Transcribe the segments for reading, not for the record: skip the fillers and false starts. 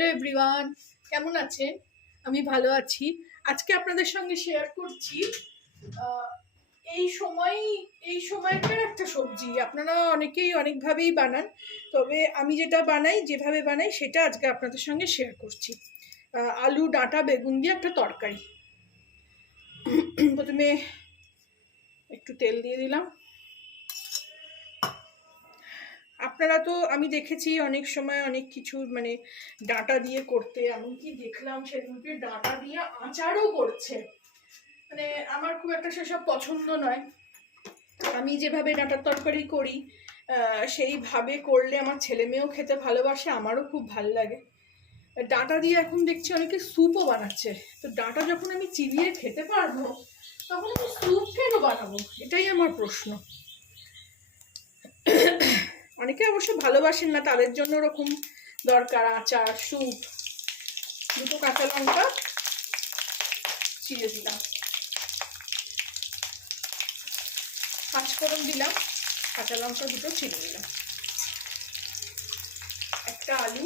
Hello everyone, কেমন আছেন? আমি ভালো আছি। আজকে আপনাদের সঙ্গে শেয়ার করছি এই সময়কার একটা সবজি। আপনারা অনেকেই অনেকভাবেই বানান, তবে আমি যেভাবে বানাই সেটা আজকে আপনাদের সঙ্গে শেয়ার করছি। আলু ডাঁটা বেগুন দিয়ে একটা তরকারি। প্রথমে একটু তেল দিয়ে দিলাম। আপনারা তো আমি দেখেছি অনেক সময় অনেক কিছু মানে ডাঁটা দিয়ে করতে, এমনকি দেখলাম সেদিনকে ডাঁটা দিয়ে আচারও করছে। মানে আমার খুব একটা সেসব পছন্দ নয়। আমি যেভাবে ডাঁটার তরকারি করি সেইভাবে করলে আমার ছেলে মেয়েও খেতে ভালোবাসে, আমারও খুব ভালো লাগে। ডাঁটা দিয়ে এখন দেখছি অনেকে স্যুপও বানাচ্ছে। তো ডাঁটা যখন আমি চিবিয়ে খেতে পারবো তখন আমি স্যুপ কেন বানাবো, এটাই আমার প্রশ্ন। অনেকে অবশ্য ভালোবাসেন না, তাদের জন্য ওরকম দরকার আচার স্যুপ। দুটো কাঁচা লঙ্কা চিড়ে দিলাম, পাঁচফোড়ন দিলাম, কাঁচা লঙ্কা দুটো চিড়ে দিলাম, একটা আলু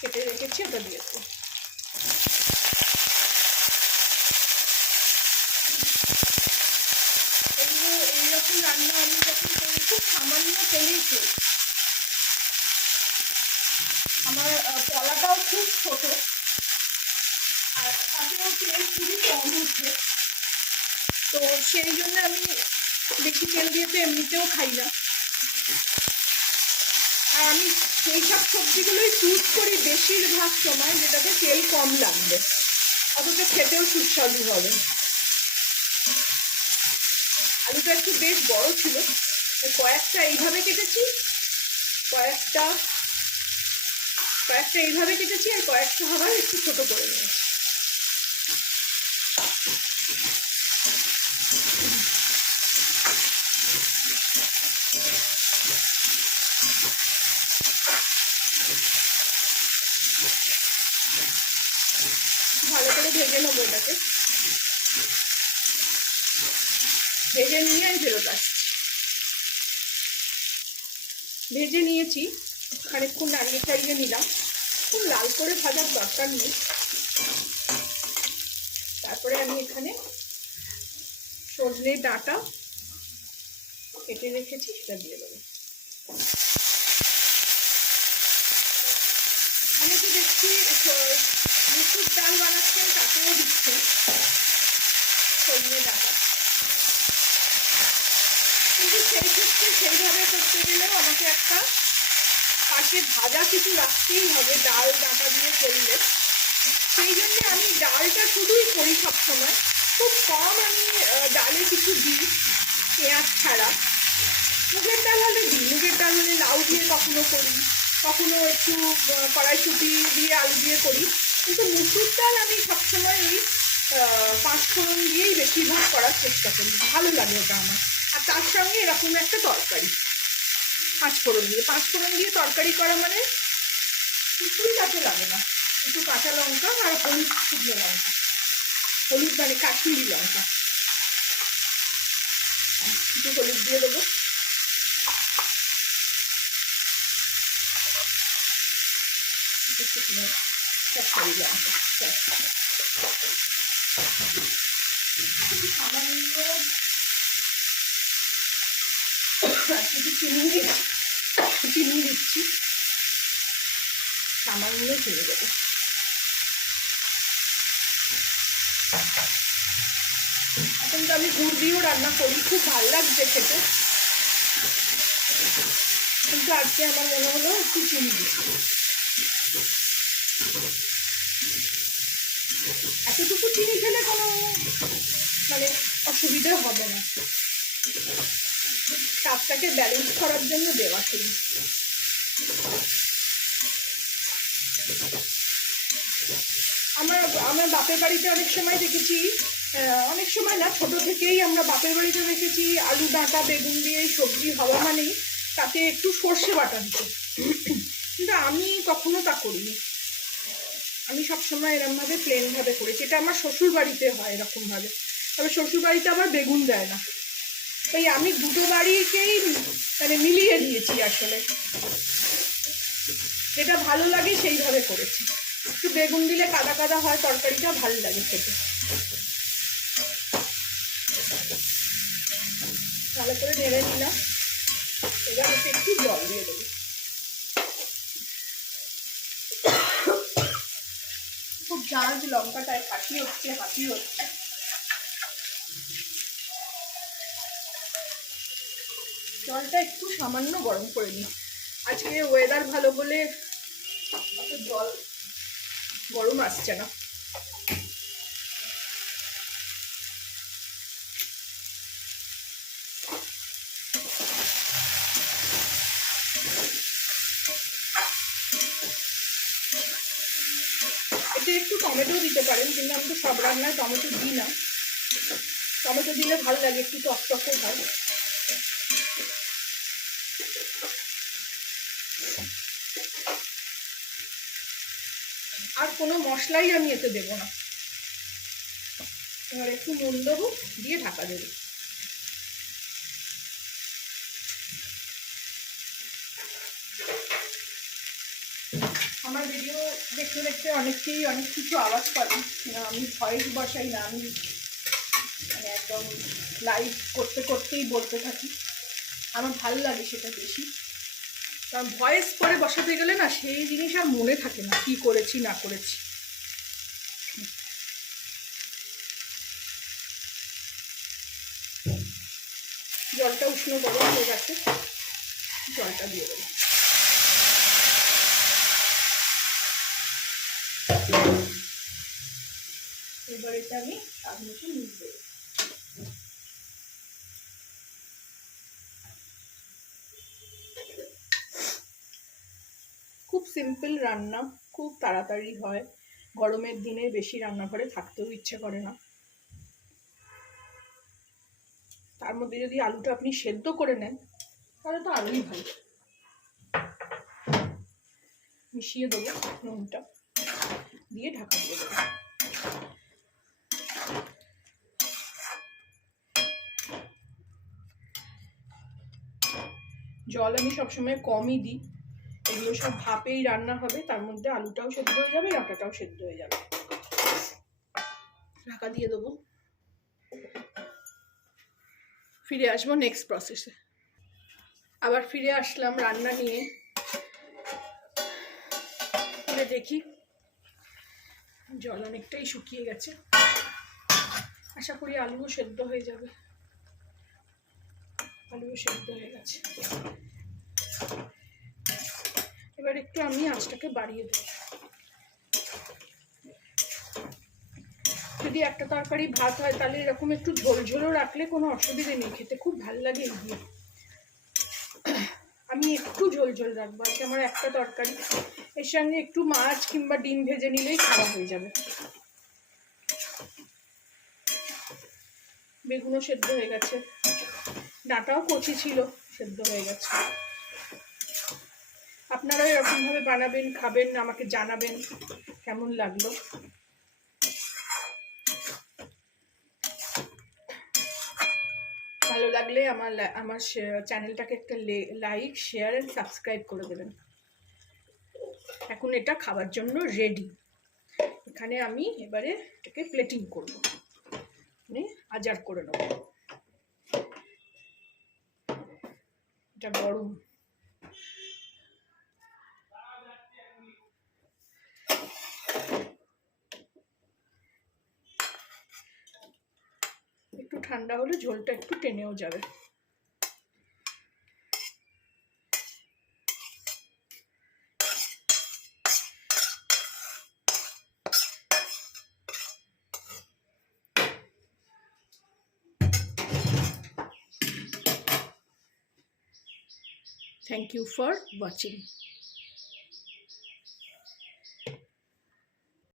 কেটে রেখেছি ওটা দিয়ে দেবো। এগুলো এইরকম রান্না আমি যখন করি খুব সামান্য তেলেই করি। আমার কলাটাও খুব ছোট, আর তাতেও তেল খুবই কম হচ্ছে। তো সেই জন্য আমি বেশি তেল দিয়ে তো এমনিতেও খাই না। আর আমি সেই সব সবজিগুলোই চুজ করি বেশিরভাগ সময় যেটাতে তেল কম লাগবে, অথচ খেতেও সুস্বাদু হবে। আলুটা একটু বেশ বড় ছিল, কয়েকটা এইভাবে কেটেছি, কয়েকটা এইভাবে কেটেছি, আর কয়েকটা আবার একটু ছোট করে নিয়েছি। ভালো করে ভেজে নেবো এটাকে। ভেজে নিয়ে আমি ফেরত আসছি। ভেজে নিয়েছি, খানিকক্ষণ নাড়িয়ে চাড়িয়ে নিলাম। খুব লাল করে ভাজার দরকার নেই। তারপরে আমি এখানে সজনে ডাঁটা কেটে রেখেছি সেটা দিয়ে দেবো। অনেকে দেখছি মুসুর ডাল বানাচ্ছেন, তাতেও দিচ্ছে সজনে ডাঁটা, কিন্তু সেই ক্ষেত্রে সেইভাবে করতে গেলেও আমাকে একটা পাশে ভাজা কিছু রাখতেই হবে ডাল ডাঁটা দিয়ে করলে। সেই জন্য আমি ডালটা শুধুই করি সবসময়, খুব কম আমি ডালে কিছু দিই পেঁয়াজ ছাড়া। মুগের ডাল হলে দিই, মুগের ডাল হলে লাউ দিয়ে কখনো করি, কখনো একটু কড়াইশুঁটি দিয়ে আলু দিয়ে করি, কিন্তু মুসুর ডাল আমি সবসময় এই পাঁচফোড়ন দিয়েই বেশিরভাগ করার চেষ্টা করি, ভালো লাগে ওটা আমার। আর তার সঙ্গে এরকম একটা তরকারি পাঁচফোড়ন দিয়ে তরকারি করা মানে কিছুই কাছে লাগে না। একটু কাঁচা লঙ্কা আর হলুদ, শুকনো লঙ্কা, হলুদ মানে কাশ্মীরি লঙ্কা, একটু হলুদ দিয়ে দেবো। শুকনো কাশ্মীরি লঙ্কা, সামান্য একটু চিনি দিচ্ছি, সামান্য চিনি দেবো। এখন তো আমি গুড় দিয়েও রান্না করি, খুব ভালো লাগছে খেতে, কিন্তু আজকে আমার মনে হলো একটু চিনি দিই। এতটুকু চিনি খেলে কোনো মানে অসুবিধা হবে না, স্বাদটাকে ব্যালেন্স করার জন্য দেওয়া চিনি। আমার বাপের বাড়িতে অনেক সময় দেখেছি, অনেক সময় না, ছোট থেকেই আমরা বাপের বাড়িতে দেখেছি আলু ডাঁটা বেগুন দিয়ে সবজি হওয়া মানেই তাতে একটু সর্ষে বাটা দিত, কিন্তু আমি কখনো তা করিনি। আমি সবসময় এরকমভাবে প্লেনভাবে করেছি। এটা আমার শ্বশুর বাড়িতে হয় এরকমভাবে, তবে শ্বশুর বাড়িতে আবার বেগুন দেয় না। তাই আমি দুটো বাড়িকেই মানে মিলিয়ে দিয়েছি আসলে। যেটা ভালো লাগে সেইভাবে করেছি। একটু বেগুন দিলে কাদা কাদা হয় তরকারিটা, ভালো লাগে খেতে। ভালো করে নেড়ে নিলাম। এবার এতে একটু জল দিয়ে দেবো। খুব ঝাঁঝ লঙ্কাটায় হাসি হচ্ছে। জলটা একটু সামান্য গরম করে নিই। আজকে ওয়েদার ভালো বলে অত জল গরম আসছে না। এতে একটু টমেটো দিতে পারেন, কিন্তু আমি তো সব রান্নায় টমেটো দিই না। টমেটো দিলে ভালো লাগে, একটু টকটকও হয়। আর কোনো মশলাই আমি এতে দেবো না। এবার একটু নুন দেবো, দিয়ে ঢাকা দেবো। আমার ভিডিও দেখতে দেখতে অনেকেই অনেক কিছু আওয়াজ পাবেন। আমি ভয়েস বসাই না, আমি মানে একদম লাইভ করতেই বলতে থাকি। আমার ভালো লাগে সেটা বেশি, কারণ ভয়েস করে বসাতে গেলে না সেই জিনিস আর মনে থাকে না, কি করেছি না করেছি। জলটা উষ্ণ গরম হয়ে গেছে, জলটা দিয়ে দেবো। এবার এটা আমি তার মধ্যে নুন দেবো। খুব সিম্পল রান্না, খুব তাড়াতাড়ি হয়। গরমের দিনে বেশি রান্নাঘরে থাকতেও ইচ্ছে করে না। তার মধ্যে যদি আলুটা আপনি সেদ্ধ করে নেন তাহলে তো আলুই ভালো। মিশিয়ে দেবো নুনটা, দিয়ে ঢাকা দিয়ে দেবো। জল আমি সবসময় কমই দিই। এগুলো সব ভাপেই রান্না হবে, তার মধ্যে আলুটাও সেদ্ধ হয়ে যাবে, ডাঁটাটাও সেদ্ধ হয়ে যাবে। ঢাকা দিয়ে দেবো। ফিরে আসবো নেক্সট প্রসেসে। আবার ফিরে আসলাম রান্না নিয়ে। দেখি জল অনেকটাই শুকিয়ে গেছে, আশা করি আলুও সেদ্ধ হয়ে যাবে। আলুও সেদ্ধ হয়ে গেছে। এবার একটু আমি আঁচটাকে বাড়িয়ে দেব। যদি একটা তরকারি ভাত হয় তাহলে এরকম একটু ঝোলঝোলও রাখলে কোনো অসুবিধে নেই, খেতে খুব ভালো লাগে এই দিয়ে। আমি একটু ঝোলঝোল রাখবো, আজকে আমার একটা তরকারি, এর সঙ্গে একটু মাছ কিংবা ডিম ভেজে নিলেই খাওয়া হয়ে যাবে। বেগুনও সেদ্ধ হয়ে গেছে, ডাঁটাও কচি ছিল, সেদ্ধ হয়ে গেছে। আপনারাও এরকমভাবে বানাবেন, খাবেন, আমাকে জানাবেন কেমন লাগলো। ভালো লাগলে আমার চ্যানেলটাকে একটা লাইক, শেয়ার এন্ড সাবস্ক্রাইব করে দেবেন। এখন এটা খাবার জন্য রেডি। এখানে আমি এবারে এটাকে প্লেটিং করব, মানে আজার করে নেব। এটা গরম, একটু ঠান্ডা হলে ঝোলটা একটু টেনেও যাবে। Thank you for watching.